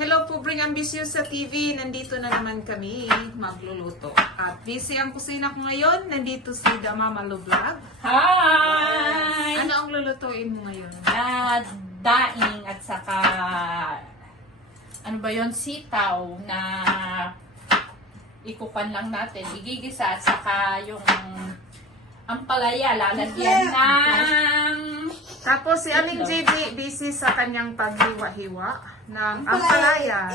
Hello po, Bring Ambitious sa TV. Nandito na naman kami magluluto. At busy ang kusina ko ngayon. Nandito si Mama Lu Vlog. Hi! Ano ang lulutuin mo ngayon? Daing at saka ano ba yon, sitaw na ikupan lang natin. Igigisa at saka yung ampalaya lalagyan ng Tapos si Aling JD busy sa kanyang paghiwa-hiwa ng ampalaya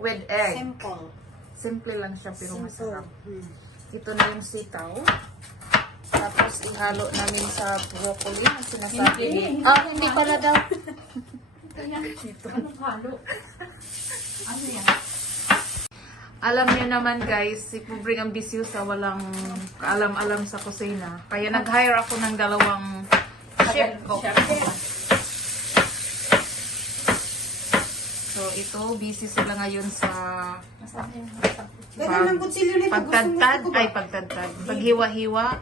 with egg. Simple. Simple lang siya pero masarap. Hmm. Ito na yung sitaw. Tapos ihalo namin sa broccoli na sinasabi. Hindi pala daw. anong halo? Ano yan? Alam niyo naman guys, si Pubring Ambitious walang kaalam-alam sa kusina. Kaya nag-hire ako ng dalawang chef cook. So ito, busy sila ngayon sa Ganun ang kutsilyo nito. pagtadtad, paghiwa-hiwa.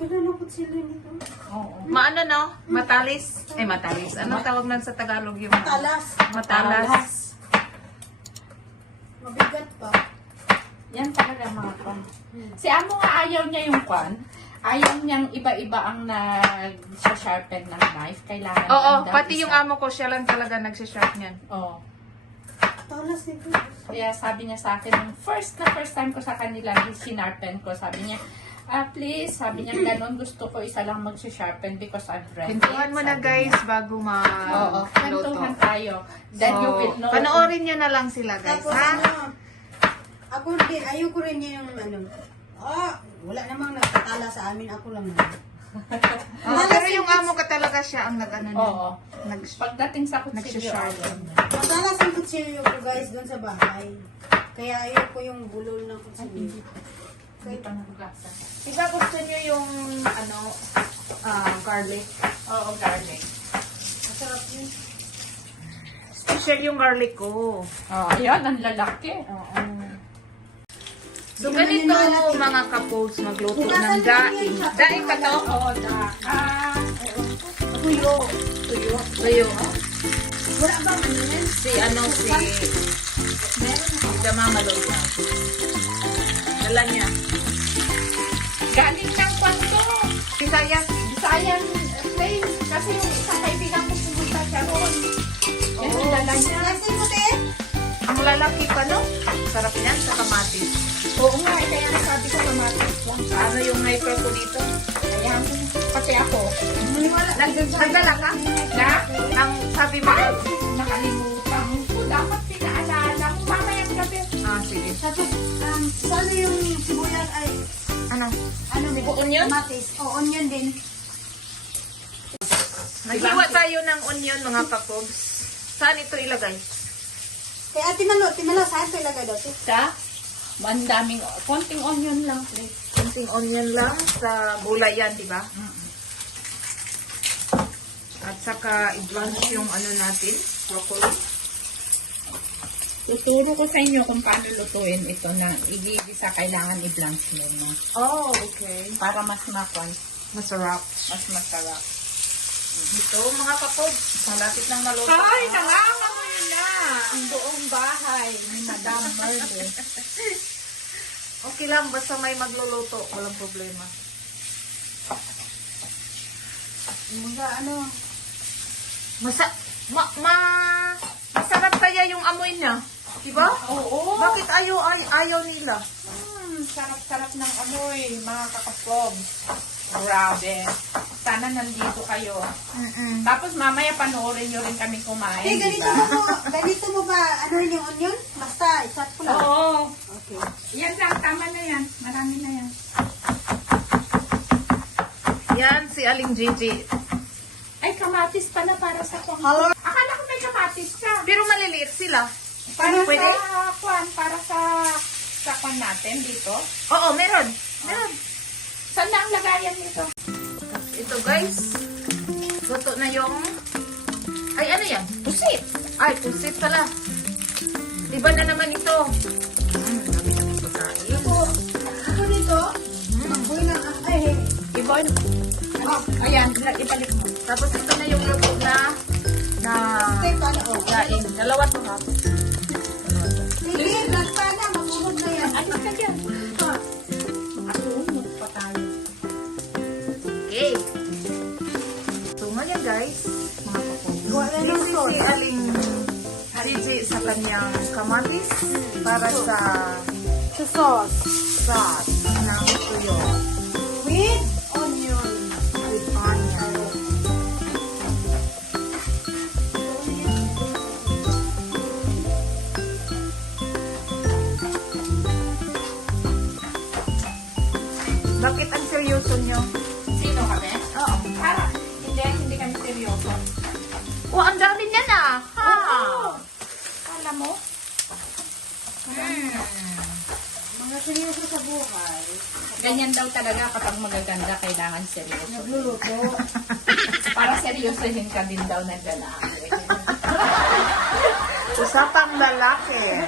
Ganun ang kutsilyo nito. Oo. Maano no? Matalis? Matalis. Anong tawag nun sa Tagalog yung Matalas. Matalas. Mabigat pa. Yan talaga mga kwan. Si Amo nga ayaw niya yung kwan. Ayaw niyang iba-iba ang nag-sharpen ng knife. Kailangan Oo, lang daw pati isa. yung amo ko, siya lang talaga nagsisharp niyan. Oo. Talas nito. Kaya sabi niya sa akin, nung first time ko sa kanila, sinarpen ko, sabi niya, please, sabi niya, ganun, gusto ko isa lang mag-sharpen because I've read it. Pintuhan mo na Sabi guys niya. bago Oo, mag-luto. kwentuhan tayo. Then you will know. Panoorin nyo na lang sila guys, Tapos ha? ako din, ayoko rin niya yung wala namang nagtatala sa amin, ako lang. Pero yung amo ka talaga siya ang nag-ano niya. Oo. Pagdating sa kutsilyo, Nagsisharpen. Matalas ang kutsilyo ko guys doon sa bahay. Kaya ayoko yung bulol ng kutsilyo. hindi pa nahugasan. Diba gusto nyo yung garlic? Oo, garlic. Masarap yun. Special yung garlic ko. Oo, ayan, ang lalaki. Oo. So ganito mga kapos magluto ng daing. Daing ka to? Oo, Tuyo. Tuyo. Wala bang ano yan? Si Mama Lu Vlog. Dala niya. galing ng kwanto. Bisayas. Bisayan place. Kasi yung isang kaibigan ko pumunta siya roon. Yan ang dala niya. Lasing mo din? Ang lalaki pa no? Sarap niyan sa kamatis. Oo nga, kaya nasabi ko kamatis lang. Ano yung hyper ko dito? Kaya pati ako. Nagdala ka? Na? Ang sabi mo? Nakalimutan ko. Dapat pinaalala mo. Mamayang gabi. Sige. Tapos, saan yung sibuyas ay, Ano? may onion? kamatis. O, onion din. Naghiwa tayo ng onion mga kapobs. Saan ito ilagay? Kaya Timalo, saan ito ilagay daw? Sa? Mandaming, konting onion lang, please. Kunting onion lang sa gulay yan, di ba? At saka i-blanch yung ano natin, broccoli. Tuturo ko sa inyo kung paano lutuin ito na igigisa, kailangan i-blanch mo, no? Oh, okay. Para mas Masarap. mas masarap. Ito mga kapobs, malapit ng maluto. Ay, nangangamoy na ang buong bahay ni Madam Murder. Okay lang, basta may magluluto, walang problema. Mga ano, Masarap kaya yung amoy niya, di ba? Oo. Bakit ayaw nila? Sarap-sarap ng amoy, mga kakapob. Grabe. Sana nandito kayo. Tapos mamaya panoorin nyo rin kami kumain. eh, ganito mo ba, ano rin yung onion? Basta, i-chat ko lang. Oo. Okay. Yan lang, tama na yan. Marami na yan. Yan, si Aling Gigi. Ay, kamatis pala para sa kwan. Hello? Akala ko may kamatis ka. Pero maliliit sila. Para Pwede? sa kwan, para sa kwan natin dito. Oo, meron. Meron. Saan na ang lagayan nito? Ito guys, luto na yung... Ay, ano yan? Pusit. Ay, pusit pala. Iba na naman ito. Dami namin pagkain. Ako dito, boy lang, Ibon. Ayan, ibalik mo. Tapos ito na yung luto na Step, ano, oh. kain. Dalawa to ha. Sige, lagpa na, mamuhog na yan. Alis ka dyan. Makasunod pa tayo. Okay. So ngayon guys, mga kapatid. Gawa na ng Si sauce. Aling Gigi sa kanyang kamatis para sa Sa sauce. sauce ng tuyo. With onion. With onion. Bakit ang seryoso nyo? Sino kami? Oo. Para, hindi kami seryoso. Oh, ang dami niya na! Ha? Kala mo? Mga seryoso sa buhay. Ganyan daw talaga kapag magaganda, kailangan seryoso. Nagluluto. Para seryosohin ka din daw ng lalaki. Usapang lalaki.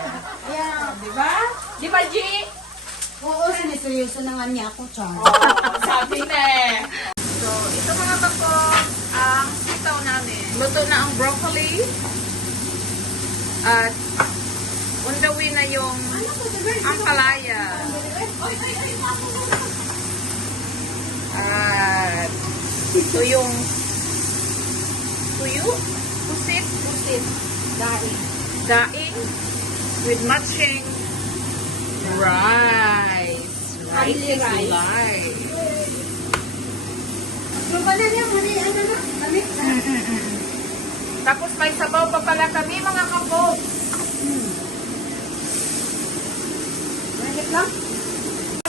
Yeah. Di ba? Di ba, G? Oo, siniseryoso na nga niya ako, Char. Sabi na eh. So, ito mga bako, ang sitaw namin. Luto na ang broccoli. At on the way na yung ampalaya. At ito yung tuyo, pusit, daing with matching rice. Rice is life. So, ba na niya, mali, ano na? Mali? Tapos may sabaw pa pala kami mga kapos. Mahit lang?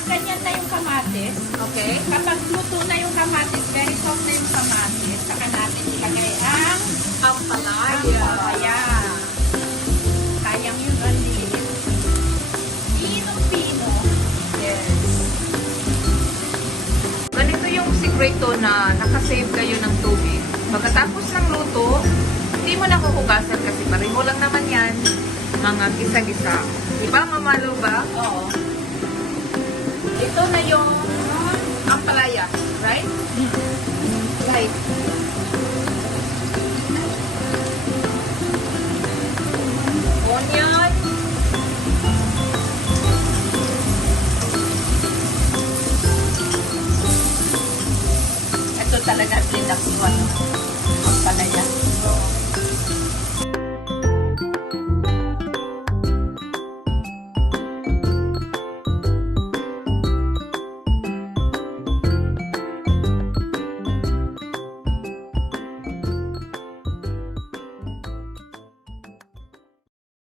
Ganyan na yung kamatis. Okay. Kapag luto na yung kamatis, very soft na yung kamatis, saka natin ilagay ang ampalaya. Sayang yun, ang liit. Pinong-pino. Yes. Ganito yung sikreto na nakasave kayo ng tubig. Pagkatapos ng luto, hindi mo na huhugasan kasi pareho lang naman yan. Mga gisa-gisa. Diba, mamalo ba? Oo. Ito na yung ampalaya, right? Right. Onion. Ito talaga sinaksuan. Ang palaya.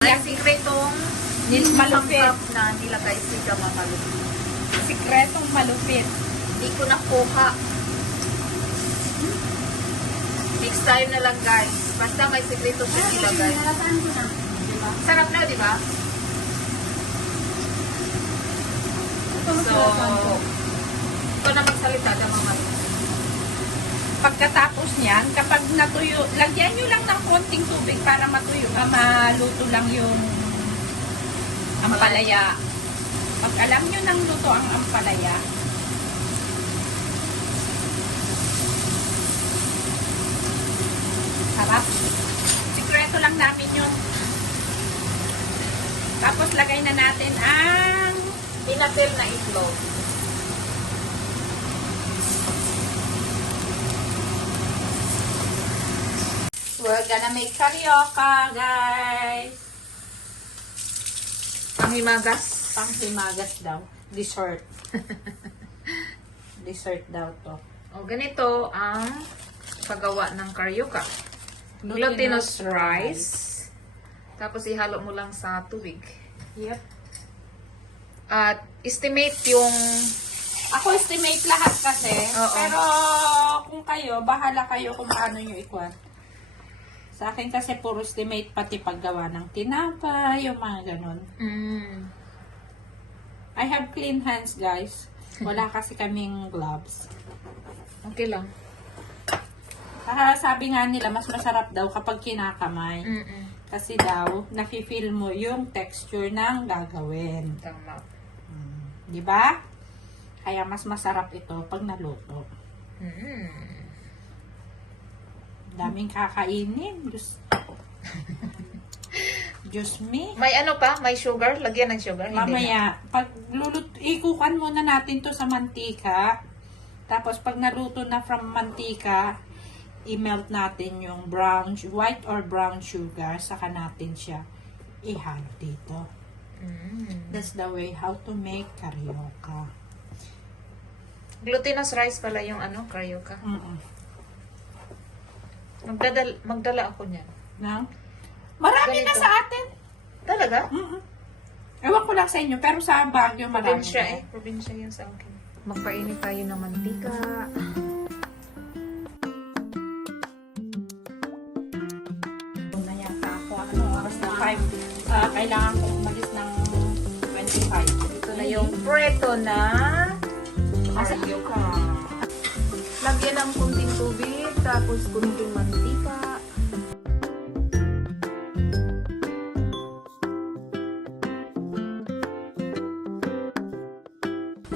Ang sikretong Malupit. sangkap na nilagay si Gama Malupit. Sikretong malupit. Hindi ko nakuha. Next time na lang guys. Basta may sikreto siya nilagay. Nalataan ko na. Diba? Sarap na, di ba? So, ito na magsalita ng mga Pagkatapos niyan, kapag natuyo, lagyan nyo lang ng konting tubig para matuyo, maluto lang yung ampalaya. Pag alam nyo nang luto ang ampalaya, sarap. Sikreto lang namin yun. Tapos lagay na natin ang pinatil na itlog. we're gonna make carioca, guys. Panghimagas. Panghimagas daw. Dessert. Dessert daw to. O, ganito ang paggawa ng carioca. Glutinous rice. Tapos ihalo mo lang sa tubig. Yep. At estimate yung Ako estimate lahat kasi. Oo. Pero kung kayo, bahala kayo kung paano nyo ikuan. Sa akin kasi puro estimate pati paggawa ng tinapay, yung mga ganun. I have clean hands, guys. Wala kasi kaming gloves. okay lang. Sabi nga nila, mas masarap daw kapag kinakamay. Kasi daw, nafe-feel mo yung texture ng gagawin. Tama. Di ba? Kaya mas masarap ito pag naluto. Daming kakainin. Diyos me. May ano pa? May sugar? Lagyan ng sugar? Hindi na. Mamaya, pag ikukan muna natin to sa mantika. Tapos pag naluto na from mantika, i-melt natin yung white or brown sugar. Saka natin siya ihalo dito. That's the way how to make carioca. Glutinous rice pala yung ano, carioca. Magdala ako niyan. No? Marami na Ganito. sa atin. Talaga? Ewan ko lang sa inyo, pero sa Baguio marami Probinsya na. Probinsya yan sa akin. Magpainit tayo ng mantika. Na yata ako, ano, oras na 5. Kailangan kong umalis ng 25. Ito na yung preto na carioca. Lagyan ng kunting tubig, tapos kunting mantika.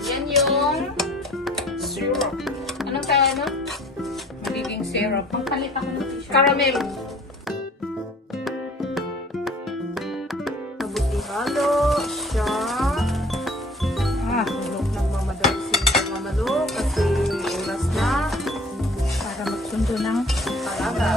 Yan yung syrup. Anong tawag mo? Magiging syrup. Ang palit ako ng tissue. Caramel. Halo siya. Huwag nagmamadali si Mamalo kasi oras na. Para magsundo ng Talaga.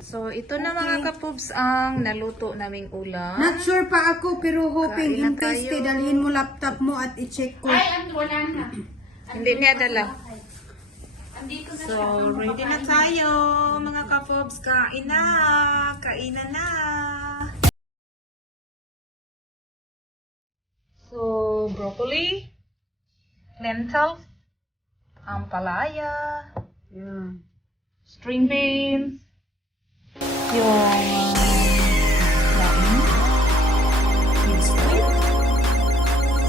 So, ito na mga kapubs ang naluto naming ulam. Not sure pa ako, pero hoping Kain na in case tayo. dalhin mo laptop mo at i-check ko. Ay, wala na. Hindi niya dala. Andito na So, ready na tayo mga kapobs. Kain na! Kainan na! So, broccoli, lentils, ampalaya, Yeah. string beans, yung yung squid.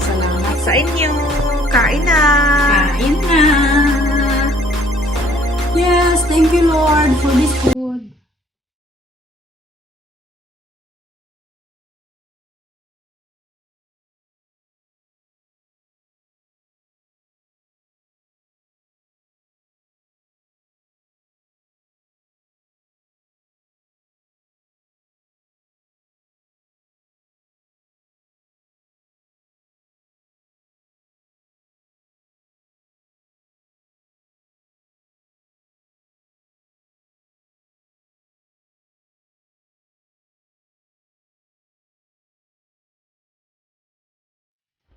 Salamat sa inyo! Kain na! Kain na. Yes, thank you,